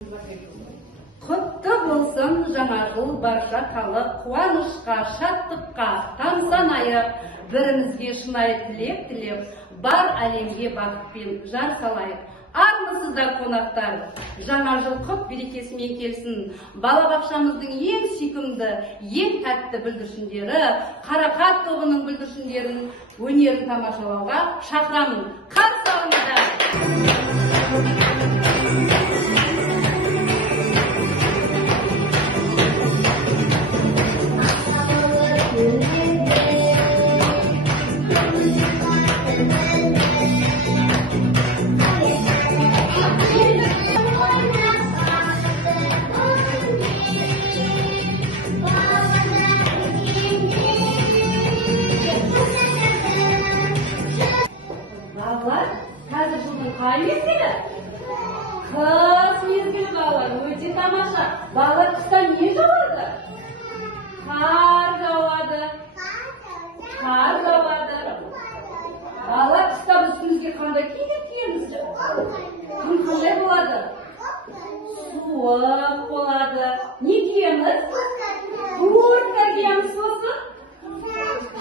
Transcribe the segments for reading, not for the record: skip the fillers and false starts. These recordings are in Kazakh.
Құтты болсын жаңа жыл, барша халық қуанышқа, шаттыққа тамсанайық, бірімізге шынайы тілек тілеп, бар әлемге бақытпен жар салайық. Армысыздар қонақтар, жаңа жыл құт берекесімен келсін. Балабақшамыздың ең сүйкімді, ең тәтті бүлдіршіндері, Қарақат тобының бүлдіршіндерін өнерін тамашалауға шақырамын. Қарсы алыңыздар. Қазір жылдың қай мезгілі? Қыс мезгілі балалар, өте тамаша. Балалар, қыста не жауады? Қар жауады. Қар жауады. Балалар, қыста үстімізге қандай киім киеміз? Күн қандай болады? Суық болады. Не киеміз? Куртка киеміз сосын?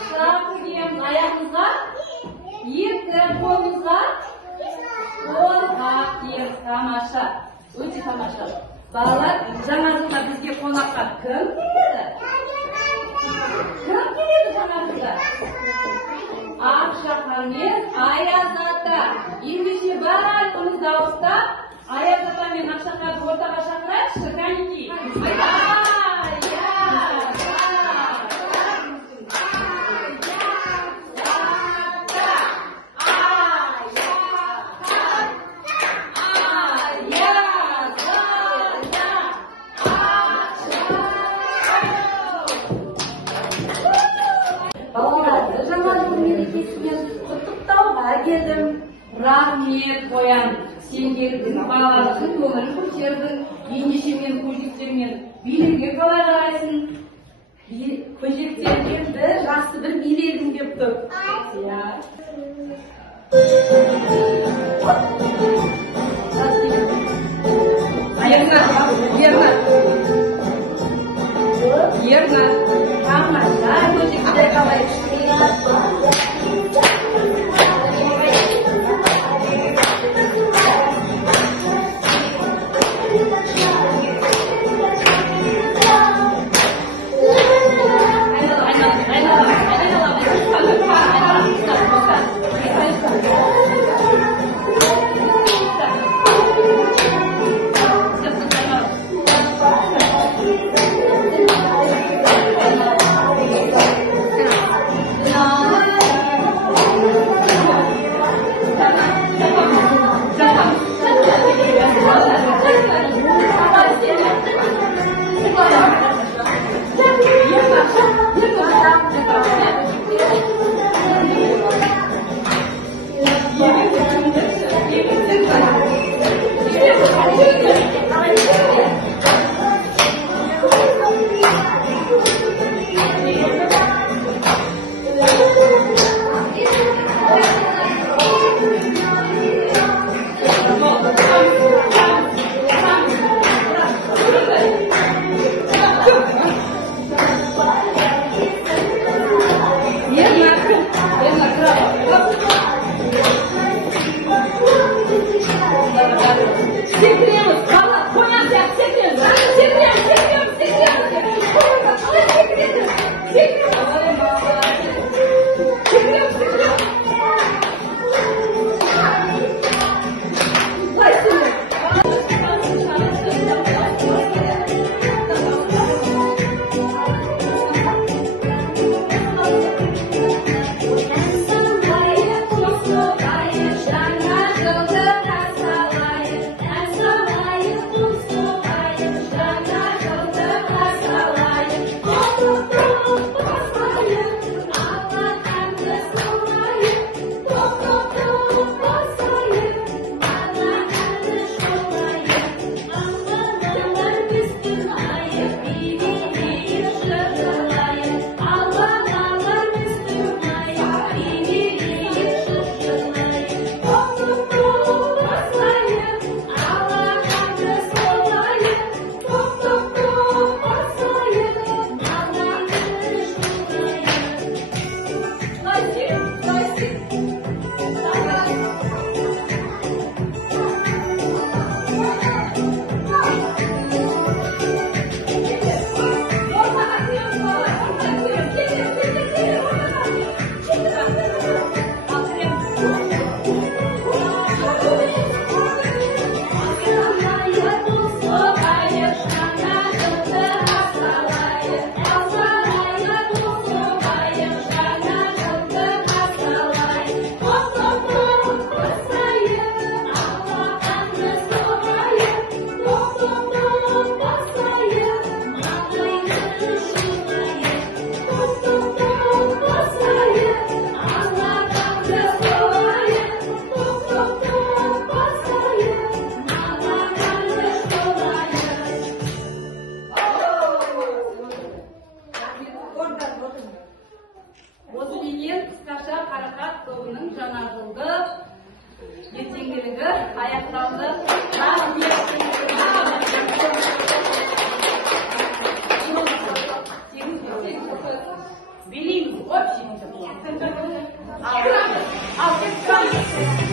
Шапка киеміз аяғымызға? Ерті қолымызға? Қолғақ киеміз. Тамаша. Өте тамаша. Балалар, жаңа жылда бізге қонаққа кім келеді? Кім келеді жаңа жылда? Ақшақар мен Аяз ата. Ендеше бәріміз дауыстап, Аяз ата мен Ақшақарды ортаға шақырайықшы, кәнекей. Келдім, рахмет қоям. Сен келдің, балалардың көңілін көтердің, ендеше мен көжектермен билеуге қалай қарайсың? Көжектерге жақсы бір билегім деп тұр. Ерна, тамаша көжектер қалай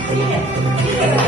Yine. Yine.